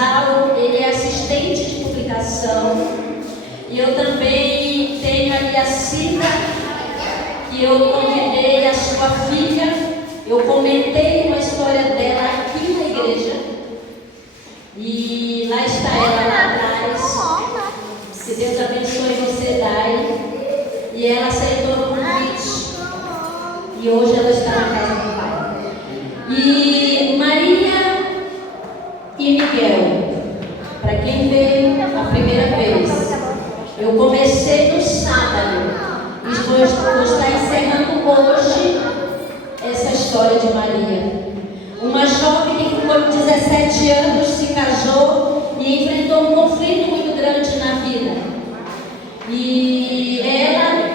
casal, ele é assistente de publicação. E eu também tenho ali a Cida, que eu convidei a sua filha. Eu comentei uma história dela aqui na igreja. E lá está ela lá atrás. Que Deus abençoe você, Dai. E ela aceitou o convite. E hoje ela está na casa do Pai. E Maria e Miguel, para quem veio a primeira vez, eu comecei no sábado e vou estar encerrando hoje essa história de Maria. Uma jovem que com 17 anos se casou e enfrentou um conflito muito grande na vida. E ela,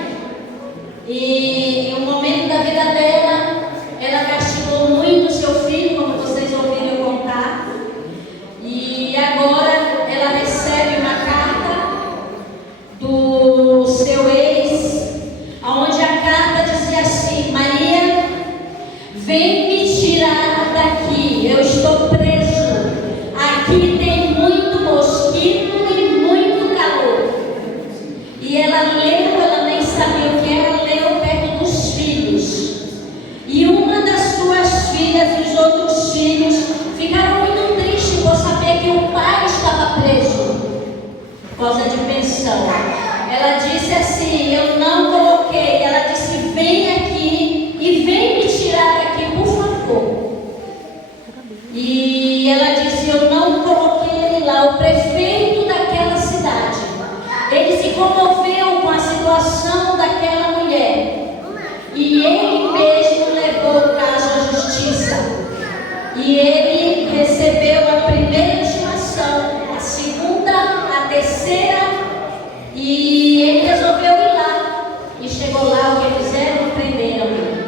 em um momento da vida dela, ela castigou muito seu filho, como vocês ouviram eu contar. E agora ela recebe uma carta do seu ex, onde a carta dizia assim: Maria, vem me tirar daqui, eu estou preso. Aqui tem muito mosquito e muito calor. E ela leu, ela nem sabia o que ela leu perto dos filhos. E uma das suas filhas e os outros filhos ficaram muito tristes por saber que o pai estava preso por causa de pensão. Ela disse assim: eu não coloquei. Ela disse: vem aqui e vem me tirar daqui, por favor. E ela disse: eu não coloquei ele lá. O prefeito daquela cidade, ele se comoveu com a situação daquela mulher. E ele mesmo levou o caso à justiça. E ele recebeu a primeira intimação, a segunda, a terceira. E ele resolveu ir lá. E chegou lá, o que fizeram? Prenderam ele.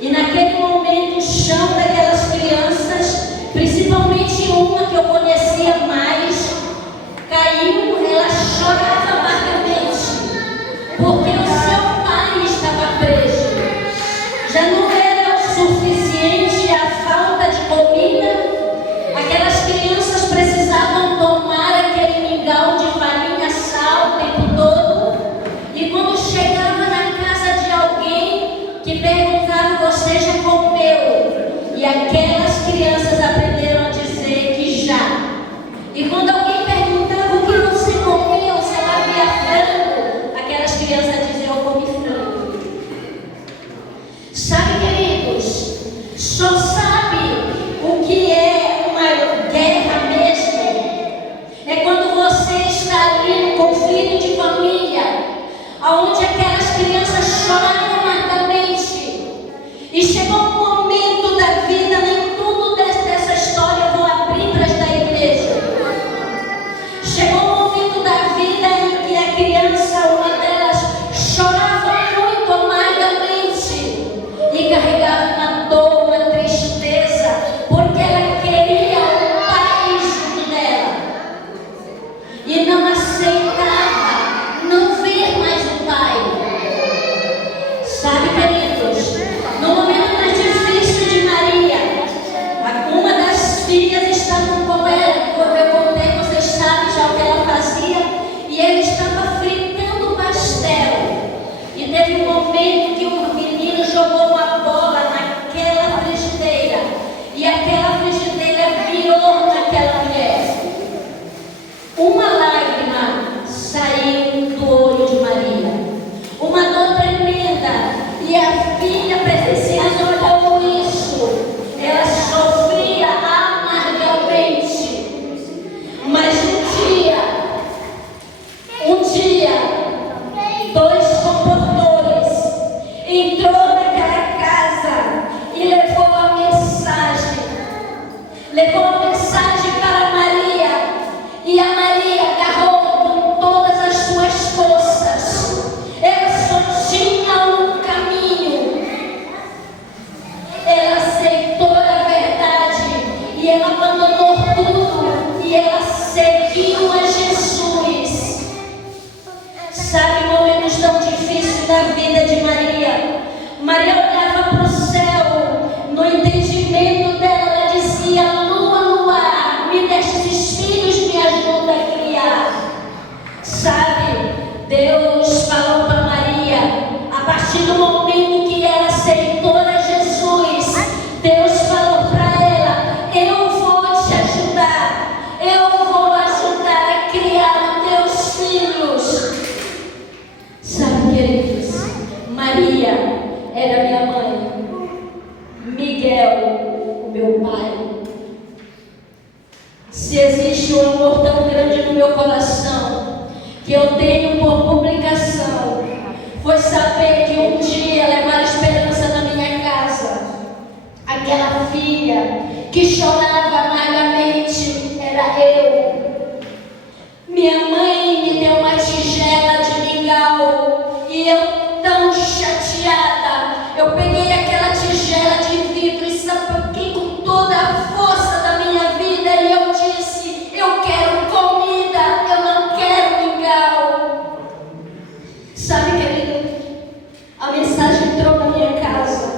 E naquele momento o chão daquelas crianças, principalmente uma que eu conhecia mais, caiu. Ela chorava amargamente, porque o seu pai estava preso. Já não era o suficiente a falta de comida. Aquelas crianças precisavam tomar aquele mingau de farinha, sal o tempo todo. E quando chegava na casa de alguém que perguntava: você já comeu? E aquelas crianças aprenderam a dizer que já. E quando alguém perguntava o que você comeu, se ela havia frango, aquelas crianças diziam: eu comi frango. Sabe, queridos, só sabe o que é uma guerra mesmo é quando você está ali no conflito de família, onde aquelas crianças choram amargamente. E chegou um momento da vida, nem tudo dessa história eu vou abrir para da igreja. Chegou um momento da vida em que a criança, uma delas, chorava muito amargamente e carregava uma dor, uma tristeza, porque ela queria o pai junto dela e não aceitava não ver mais o pai. Sabe, queridos, no momento mais difícil de Maria, uma das filhas estava com ela, como eu contei, vocês sabem já o que ela fazia, e ela estava fritando pastel. E teve um momento que o menino jogou uma bola naquela frigideira, e aquela frigideira virou naquela mulher. Uma lágrima saiu do olho de Maria, uma dor tremenda, e a filha presenciando isso, ela sofria amargamente. Mas um dia, dois comportores entrou naquela casa e levou a mensagem para Maria, e a Maria agarrou com todas as suas forças. Ela só tinha um caminho. Ela aceitou a verdade e ela abandonou tudo e ela seguiu a Jesus. Sabe, momentos tão difíceis da vida de Maria. Maria olhava para o céu, no entendimento dela, ela dizia: lua, luar, me deste queridos, Maria era minha mãe, Miguel, o meu pai. Se existe um amor tão grande no meu coração, que eu tenho por publicação, foi saber que um dia levar esperança na minha casa. Aquela filha que chorava amargamente era eu. Minha mãe me deu uma tigela de mingau e eu, tão chateada, eu peguei aquela tigela de vidro e sapaquei com toda a força da minha vida e eu disse: eu quero comida, eu não quero mingau. Sabe, querido, a mensagem entrou na minha casa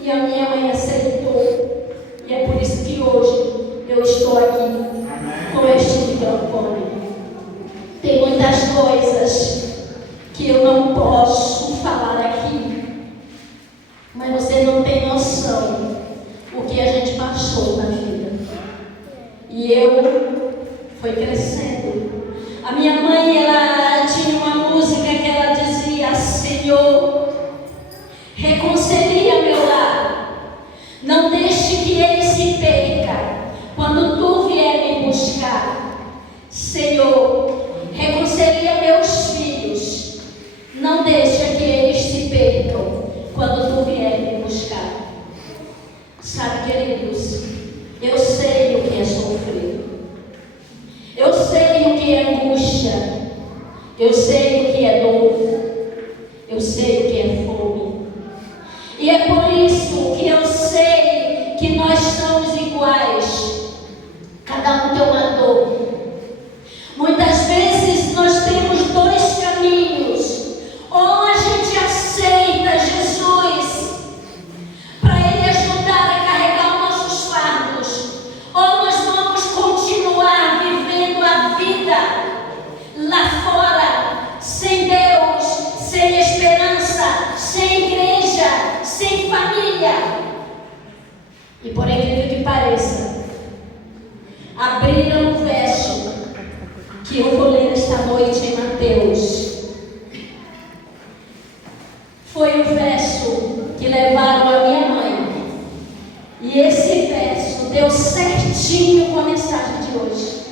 e a minha mãe aceitou, e é por isso que hoje eu estou aqui com este microfone. Tem muitas coisas que eu não posso falar aqui, mas você não tem noção o que a gente passou na vida. E eu fui crescendo. A minha mãe, ela tinha uma música que ela dizia: Senhor, reconcilia meu lar, não deixe que ele se perca quando tu vier me buscar. Senhor, reconcilia meus filhos, não deixa que eles se percam quando tu vier me buscar. Sabe, queridos, eu sei o que é sofrer, eu sei o que é angústia, eu sei o que é dor, eu sei o que é fome. E é por isso que eu sei que nós somos iguais, cada um tem uma dor. Muitas vezes nós temos dois caminhos: ou a gente aceita Jesus para Ele ajudar a carregar os nossos fardos, ou nós vamos continuar vivendo a vida lá fora, sem Deus, sem esperança, sem igreja, sem família. E por incrível que pareça, abriram um verso que eu vou ler esta noite em Mateus. Foi o verso que levaram a minha mãe, e esse verso deu certinho com a mensagem de hoje.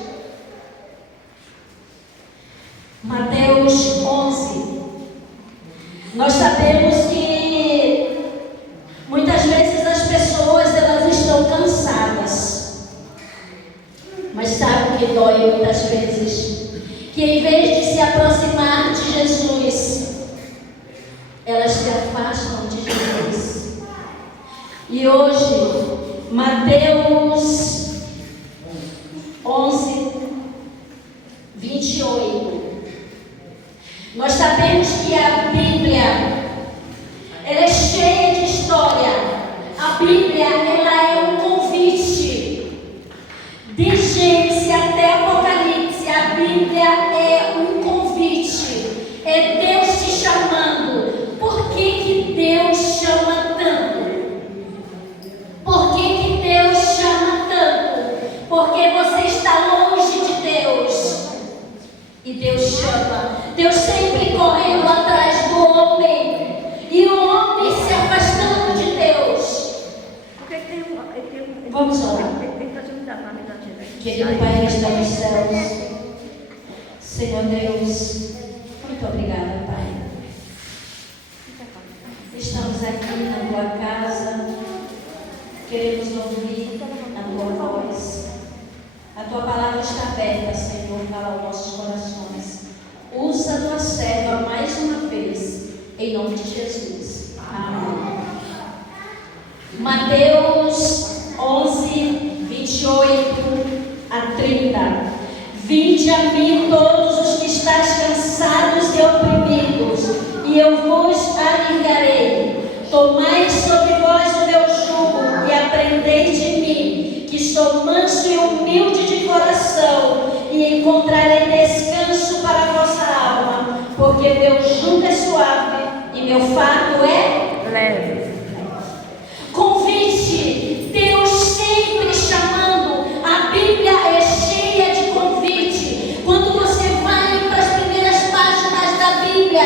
Mateus 11. Nós sabemos que muitas vezes as pessoas, elas estão cansadas, mas sabe o que dói muitas vezes? Que em vez de se aproximar de Jesus, elas se afastam de Jesus. E hoje, Mateus 11, 28. Nós sabemos que a Bíblia, ela é cheia de história. A Bíblia, ela é um convite. De Gênesis até Apocalipse, a Bíblia é um convite. É Deus te chamando. Por que Deus chama tanto? Por que Deus chama tanto? Porque você está longe de Deus. E Deus chama. Deus sempre correndo atrás do homem. E o homem se afastando de Deus. Vamos orar. Querido Pai que está nos céus, Senhor Deus, muito obrigada, Pai. Estamos aqui na tua casa, queremos ouvir a tua voz. A tua palavra está aberta, Senhor, para os nossos corações. Usa a tua serva mais uma vez, em nome de Jesus. Amém. Mateus 11, 28 a 30. Vinde a mim todos os que estáis cansados e oprimidos, e eu vos aliviarei. Tomai sobre vós o meu jugo e aprendei de mim, que sou manso e humilde de coração, e encontrarei descanso para a vossa alma, porque meu jugo é suave e meu fardo é leve. Convite, Deus sempre chamando. A Bíblia é cheia de convite. Quando você vai para as primeiras páginas da Bíblia,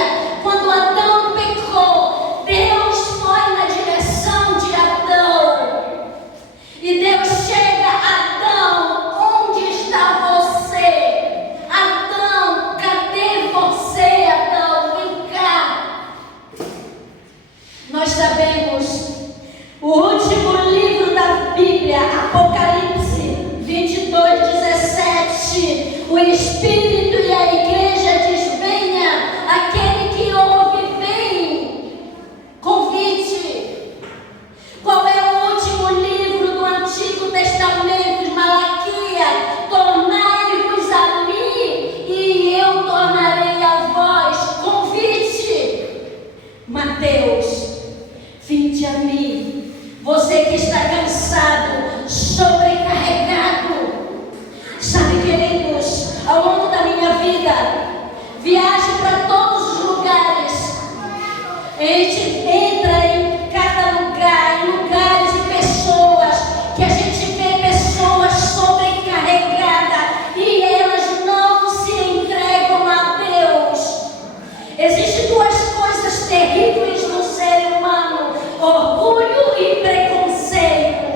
terríveis no ser humano: orgulho e preconceito.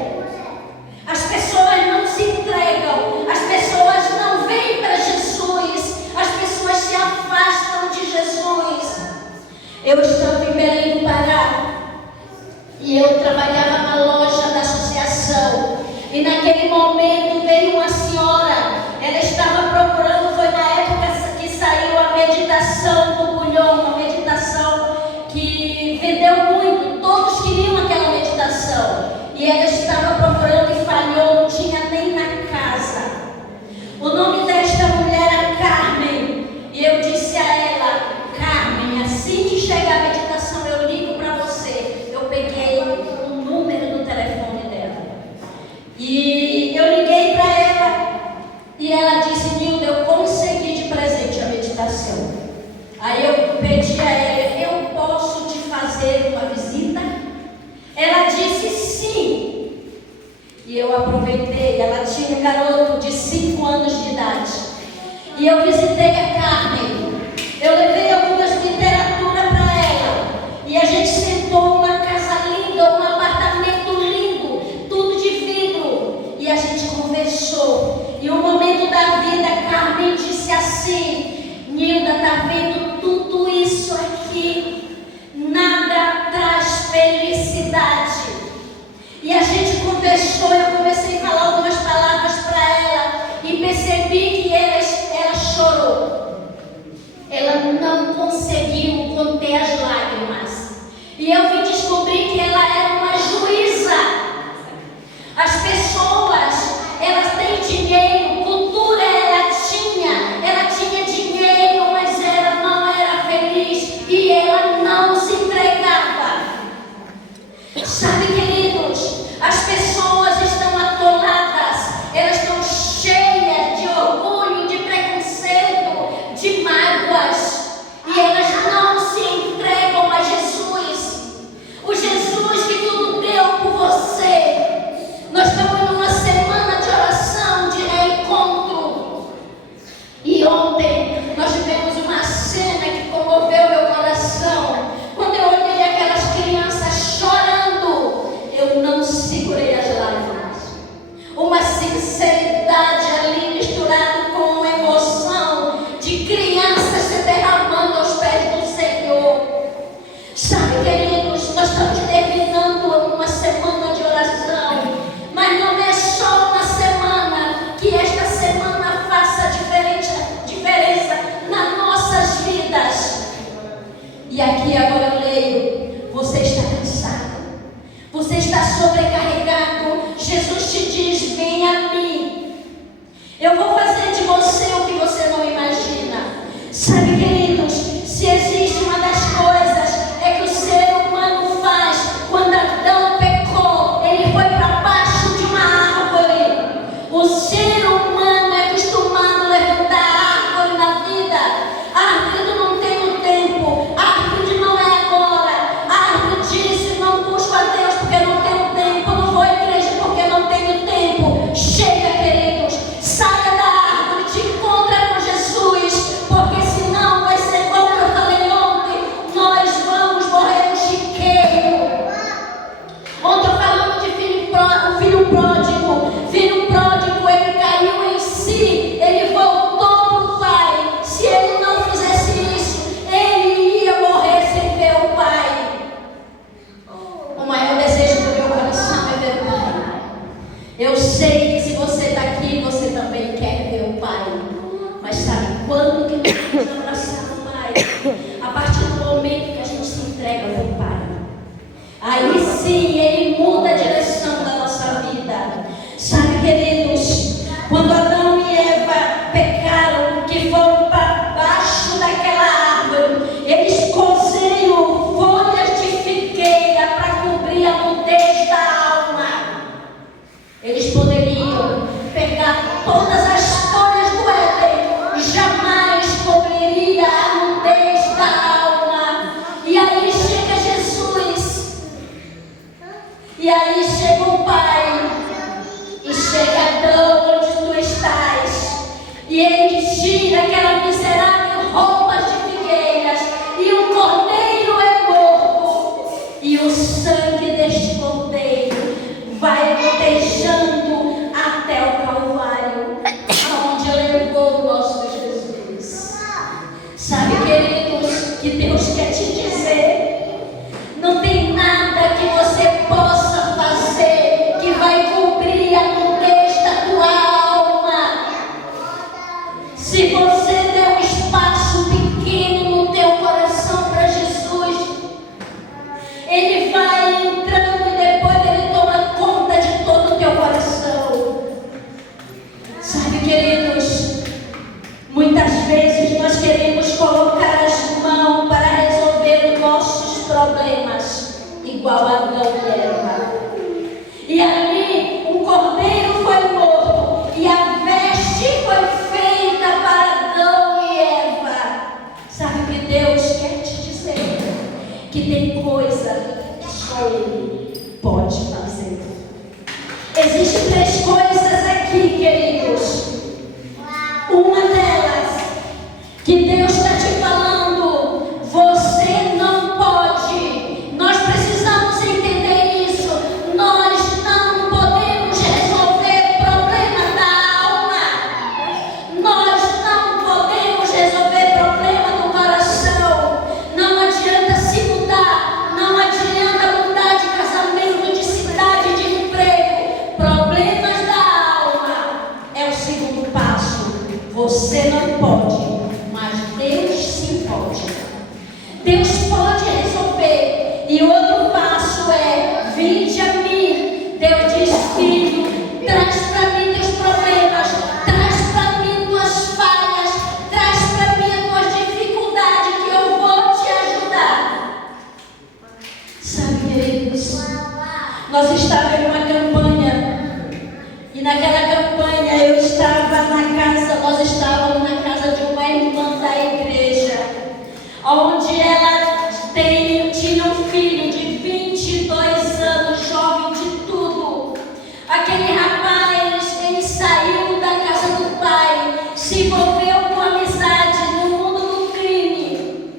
As pessoas não se entregam, as pessoas não vêm para Jesus, as pessoas se afastam de Jesus. Eu estava em Belém do Pará e eu trabalhava na loja da associação, e naquele momento veio uma senhora. Ela estava procurando, foi na época que saiu a meditação do Bulhão, uma meditação que vendeu muito, todos queriam aquela meditação, e ela estava procurando e falhou, não tinha nem na casa. O nome desta mulher era Carmen, e eu disse a ela: Carmen, assim que chegar a meditação eu ligo para você. Eu peguei o número do telefone dela e eu liguei para ela, e ela disse: Nilda, eu consegui de presente a meditação. Aí eu pedi a ela: eu posso te fazer uma visita? Ela disse sim. E eu aproveitei. Ela tinha um garoto de 5 anos de idade, e eu visitei a Carmen. Eu levei algumas literaturas para ela, e a gente sentou numa casa linda, um apartamento lindo, tudo de vidro, e a gente conversou. E um momento da vida, Carmen disse assim: Nilda, tá vendo tudo isso aqui? Nada traz felicidade. E a gente conversou, eu comecei a falar algumas palavras para ela, e percebi que ela chorou. Ela não conseguiu conter as lágrimas. E eu vim descobrir que ela era uma juíza. As pessoas, elas têm dinheiro, cultura ela tinha dinheiro, mas ela não era feliz, e ela não se entregava. Sabe, queridos, as pessoas estão atoladas, elas estão cheias de orgulho, de preconceito, de mágoas, e elas não se entregam a Jesus, o Jesus que tudo deu por você. Nós estamos numa semana de oração, de reencontro, e ontem nós tivemos uma cena que comoveu meu coração. Quando eu olhei aquelas crianças chorando, eu não segurei as lágrimas. Uma sinceridade ali misturada com emoção de crianças se derramando aos pés do Senhor. Sabe, queridos, nós estamos terminando uma semana de oração, mas não é só uma semana. Que esta semana faça diferença nas nossas vidas. E aqui agora eu leio: você está cansado, você está sobrecarregado. Jesus te diz: vem a mim, eu vou fazer de você o que você não imagina. Sabe, queridos, se existe uma das coisas é que o ser humano faz quando Adão pecou, ele foi para baixo de uma árvore. O ser humano é acostumado a levantar árvore na vida. Árvore do não tenho tempo, árvore de não é agora, árvore disse: não busco a Deus porque não tenho tempo, não igual a Adão e Eva. E ali um cordeiro foi morto e a veste foi feita para Adão e Eva. Sabe o que Deus quer te dizer? Que tem coisa que só Ele pode fazer. Existem 3 coisas aqui, queridos. Uma delas, que Deus está te falando, você não pode. Nós precisamos entender isso. Nós não podemos resolver o problema da alma. Nós não podemos resolver o problema do coração. Não adianta se mudar. Não adianta mudar de casamento, de cidade, de emprego. Problemas da alma é o segundo passo. Você não pode, mas Deus sim pode. Deus pode resolver. E outro passo é: vinde a mim. Deus diz: filho, traz para mim teus problemas, traz para mim tuas falhas, traz para mim as tuas dificuldades, que eu vou te ajudar. Sabe, queridos, nós estávamos em uma campanha, e naquela campanha eu estava na casa, nós estávamos na casa de uma irmã da igreja, onde ela tinha um filho de 22 anos, jovem de tudo. Aquele rapaz, ele saiu da casa do pai, se envolveu com amizade no mundo do crime.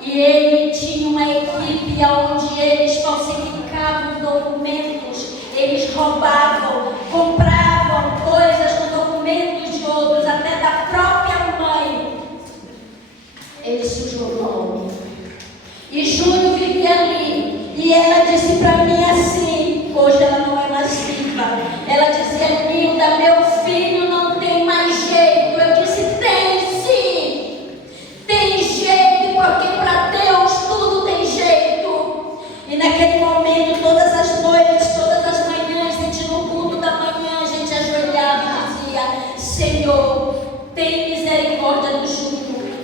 E ele tinha uma equipe onde eles falsificavam documentos, eles roubavam, compravam coisas com documentos de outros, até da própria mãe. Ele sujou o nome. E Júnior vivia ali. E ela disse para mim assim, hoje ela não é mais viva. Ela dizia: Linda, meu filho não tem mais jeito. Eu disse: tem sim. Tem jeito, porque para Deus tudo tem jeito. E naquele momento, todas as noites, todas as manhãs, a gente no culto da manhã, a gente ajoelhava e dizia: Senhor, tem misericórdia do Júnior.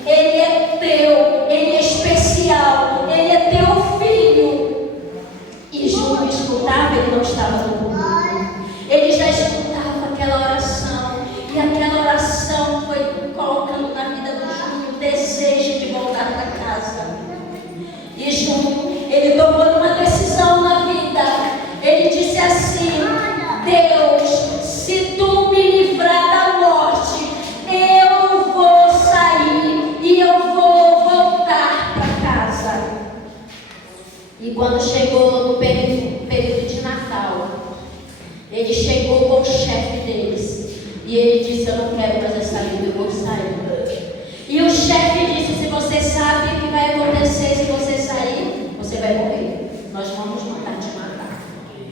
Ele é teu, ele é especial, ele é teu filho. E Júnior escutava, ele não estava no culto. Ele já escutava aquela oração. E aquela oração foi colocando na vida do Júnior o desejo de voltar para casa. E Júnior, ele tomou uma decisão na vida. Ele disse assim: Deus, se tu me livrar da morte, eu vou sair e eu vou voltar para casa. E quando chegou no período de Natal, ele chegou com o chefe deles e ele disse: eu não quero mais essa vida, eu vou sair. E o chefe disse: se você sabe o que vai acontecer se você sair, você vai morrer, nós vamos mandar te matar.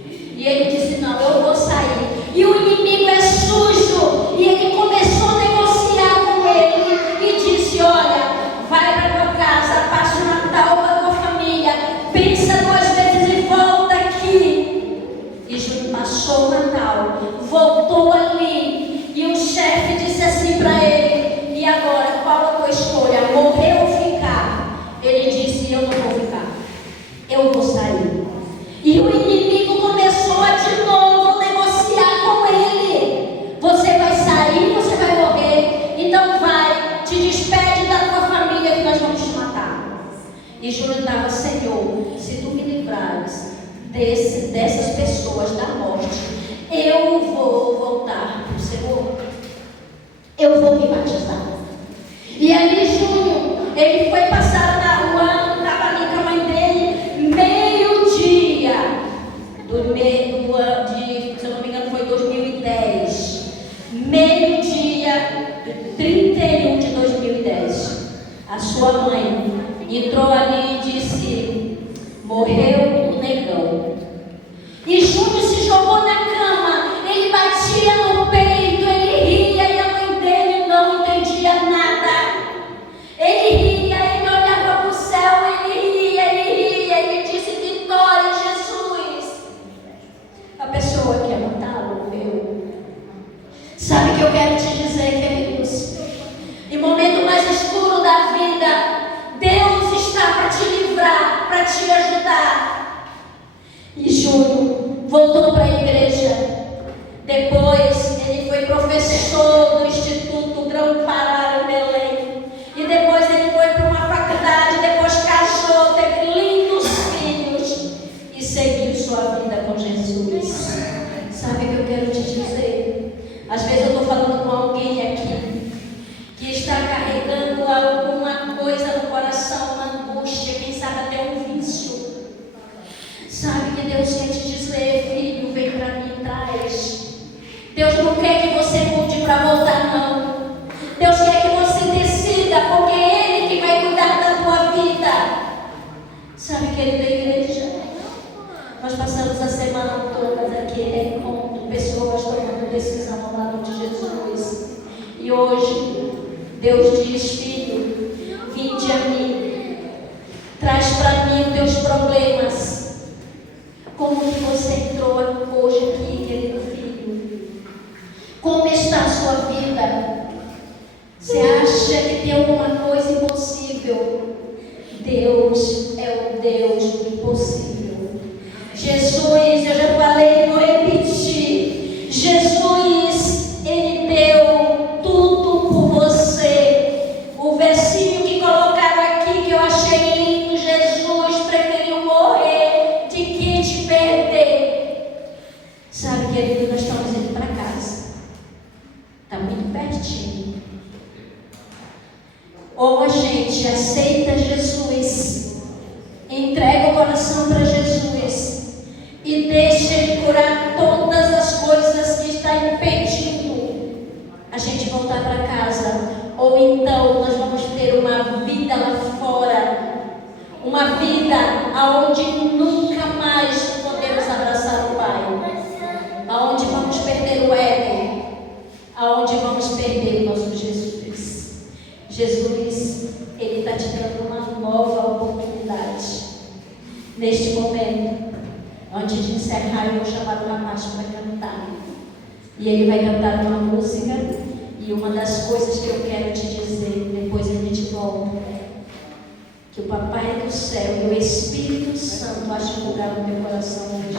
E ele disse: não, eu vou sair. E o inimigo é sujo, e ele começou a negociar com ele e disse: olha, vai para tua casa, passa o Natal com a tua família, pensa 2 vezes e volta aqui. E Júnior passou o Natal, voltou ali, e o chefe disse assim para ele: e agora, qual a tua escolha, morrer ou ficar? Ele disse: eu não vou ficar, eu vou sair. E o inimigo começou a de novo negociar com ele: você vai sair, você vai morrer, então vai, te despede da tua família que nós vamos te matar. E Júnior estava: Senhor, se tu me livrares dessas pessoas da morte, eu vou voltar para o Senhor, eu vou me batizar. E ali Júnior, ele foi passar o ano, estava ali com a mãe dele, meio-dia do ano de, se eu não me engano, foi 2010, meio-dia de 31 de 2010. A sua mãe entrou ali e disse: morreu o negão. E Júnior se jogou na cama, ele batia no peito, ele ria, e a mãe dele não entendia nada. Ele ria, ele olhava para o céu, ele ria, ele disse: vitória, Jesus. A pessoa que ia matá-lo morreu. Sabe o que eu quero te dizer, queridos? Em momento mais escuro da vida, Deus está para te livrar, para te ajudar. voltou para a igreja. Depois ele foi professor do Instituto Grão-Pará em Belém. E depois ele foi para uma faculdade, depois casou, teve lindos filhos e seguiu sua vida com Jesus. Sabe o que eu quero te dizer? Às vezes eu estou falando com alguém aqui que está carregando alguma coisa no coração, uma angústia, quem sabe até um vício. Sabe que Deus quer te dizer, filho, vem para mim, traz. Deus não quer que você mude para voltar, não. Deus quer que você decida, porque é Ele que vai cuidar da tua vida. Sabe, querida igreja, nós passamos a semana toda aqui, encontro, pessoas tomando decisão ao lado de Jesus. E hoje, Deus diz, filho, vinde a mim, traz para mim os teus problemas. Como que você entrou hoje aqui, querido filho? Como está a sua vida? Você acha que tem alguma coisa impossível? Deus é o Deus do impossível. Jesus, eu já falei e vou repetir. Jesus, Ele deu tudo por você. O versículo que colocaram aqui, que eu achei lindo, Jesus preferiu morrer de que te perder. Sabe, querido, nós estamos indo para casa. Está muito pertinho. Ou a gente aceita Jesus, entrega o coração para Jesus e deixa Ele curar todas as coisas que estão impedindo a gente voltar para casa. Ou então nós vamos ter uma vida lá fora, uma vida aonde nunca mais podemos abraçar o Pai, aonde vamos perder o Éden, aonde vamos perder o nosso Jesus. Jesus, Ele está te dando uma nova oportunidade. Neste momento, antes de encerrar, eu vou chamar o rapaz para cantar. E ele vai cantar uma música. E uma das coisas que eu quero te dizer, depois a gente volta, que o Papai do Céu e o Espírito Santo acham lugar no teu coração hoje.